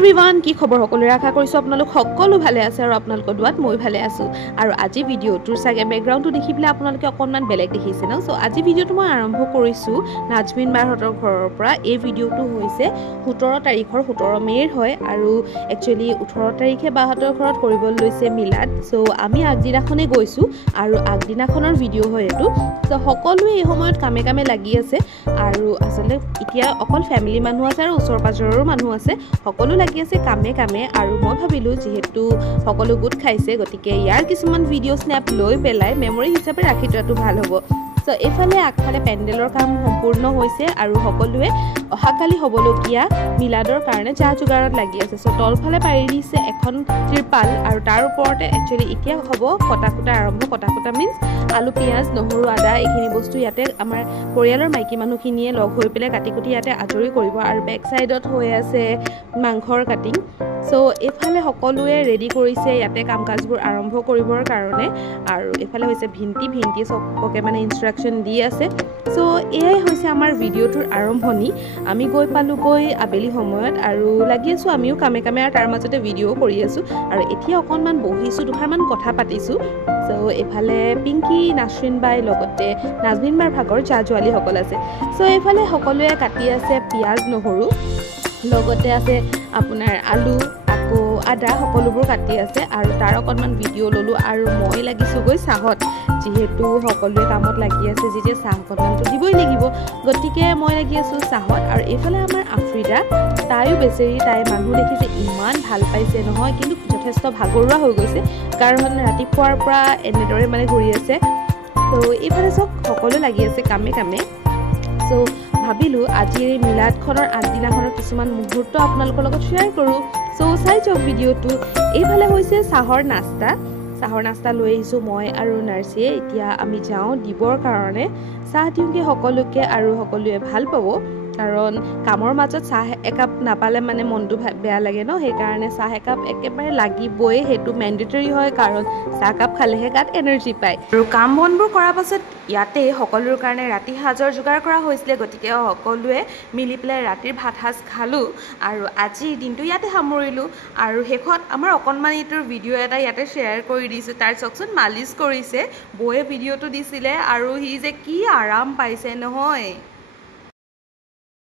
everyone কি খবৰ সকলোৰে আশা কৰিছো আপোনালোক সকলো ভালে আছে আৰু আপোনালোকৰ দুৱাত মই ভালে আছো আৰু আজি ভিডিওটোৰ সাগে ব্যাকগ্ৰাউণ্ডটো দেখি পেলাই আপোনালোকে অকনমান বেলেগ দেখিছে ন সো আজি ভিডিওটো মই আৰম্ভ কৰিছো নাজমিন বাৰহতৰ ঘৰৰ পৰা এই ভিডিওটো হৈছে 17 তাৰিখৰ 17 মেৰ হয় আৰু একচুয়ালি 18 তাৰিখে বাহতৰ ঘৰত কৰিব লৈছে মিলাদ সো আমি আগদিনাখনে গৈছো আৰু আগদিনাখনৰ ভিডিও হয় এটো সো সকলোৱে এই সময়ত কামে কামে লাগি আছে আৰু আসলে এতিয়া অকল ফ্যামিলি মানুহ আছে আৰু ওচৰ পাজৰৰ মানুহ আছে সকলো লাগি আছে কামে কামে আৰু মই ভাবিলো যেহেতু সকলো গুড খাইছে গতিকে ইয়াৰ কিছুমান ভিডিও স্ন্যাপ লৈ পেলাই মেমৰি হিচাপে ৰাখি থোৱাটো ভাল হ'ব সো এফালে আগফালে পেন্ডেলৰ কাম সম্পূৰ্ণ হৈছে আৰু সকলোৱে অহাকালি হবলগীয়া মিলাদৰ কাৰণে যা যোগাৰত লাগি আছে সো তলফালে পাৰি দিছে এখন ত্ৰিপাল আৰু তাৰ ওপৰতে একচুয়ালি এতিয়া হ'ব কটাকুটা আৰম্ভ কটাকুটা মিন্স আলু পিয়াজ নহৰু আদা এইখিনি বস্তু ইয়াতে আমাৰ পৰিয়ালৰ মাইকী মানুহখিনিয়ে লগ হৈ পেলাই কাটিকুটি ইয়াতে আজৰি কৰিব আৰু বেক সাইডত হৈ আছে মাংসৰ কাটিং সো এফালে সকলোৱে ৰেডি কৰিছে ইয়াতে কাম কাজবোৰ আৰম্ভ কৰিবৰ কাৰণে আৰু এফালে হৈছে ভিন্তি সবকে মানে ইনস্ট্ৰাকচন দি আছে সো এয়াই হৈছে আমাৰ ভিডিওটোৰ আৰম্ভণি আমি গৈ পালুগৈ আবেলি সময়ত আৰু লাগি আছো আমিও কামে কামে আৰু তাৰ মাজতে ভিডিও কৰি আছো আৰু এতিয়া অকনমান বহিছো দুখাৰমান কথা পাতিছো সো এফালে পিংকি নাছৰিন বাই লগতে নাজমিন বাৰ ভাগৰ জাজোৱালি সকল আছে সো এফালে সকলোৱে কাটি আছে পিয়াজ নহৰু লগতে আছে আপোনাৰ আলু আকৌ আদা সকলোবোৰ কাটি আছে আৰু তাৰ অকনমান ভিডিও ললো আৰু মই লাগিছো গৈ চাহত যেহেতু সকলোৱে কামত লাগি আছে যেতিয়া চাহ অকনমানটো দিবই লাগিব গতিকে মই লাগি আছো চাহত আৰু এফালে আমাৰ আফ্ৰিদা তাইও বেচেৰি তাই মানুহ দেখিছে ইমান ভাল পাইছে নহয় কিন্তু যথেষ্ট ভাগৰুৱা হৈ গৈছে কাৰণ ৰাতিপুৱাৰ পৰা এনেদৰে মানে ঘূৰি আছে সো এফালে সকলো লাগি আছে কামে কামে সো ভাবিলো আজি এই মিলাদখনৰ আগদিনাখনৰ কিছুমান মুহূৰ্ত আপোনালোকৰ লগত শ্বেয়াৰ কৰো সো চাই যাওক ভিডিওটো এইফালে হৈছে চাহৰ নাস্তা লৈ আহিছো মই আৰু নাৰ্চিয়ে এতিয়া আমি যাওঁ দিবৰ কাৰণে চাহ দিওঁগে সকলোকে আৰু সকলোৱে ভাল পাব কাৰণ কামৰ মাজত চাহ একাপ নাপালে মানে মনটো বেয়া লাগে ন সেই কাৰণে চাহ একাপ একেবাৰে লাগিবই হেতু ম্যান্ডেটৰি হয় কাৰণ চাহ কাপ খালেহে গাত এনাৰ্জি পায় আৰু কাম বনবোৰ কৰাৰ পাছত ইয়াতে সকলোৰ কাৰণে ৰাতি সাজৰ যোগাৰ কৰা হৈছিল গতিকে সকলোৱে মিলি পেলাই ৰাতিৰ ভাত সাজ খালো আৰু আজি দিনটো ইয়াতে সামৰিলো আৰু শেষত আমাৰ অকনমানিটোৰ ভিডিও এটা ইয়াতে শ্বেয়াৰ কৰি দিছো তাৰ চকচোন মালিশ কৰিছে বয়ে ভিডিওটো দিছিলে আৰু হি যে কি আৰাম পাইছে নহয়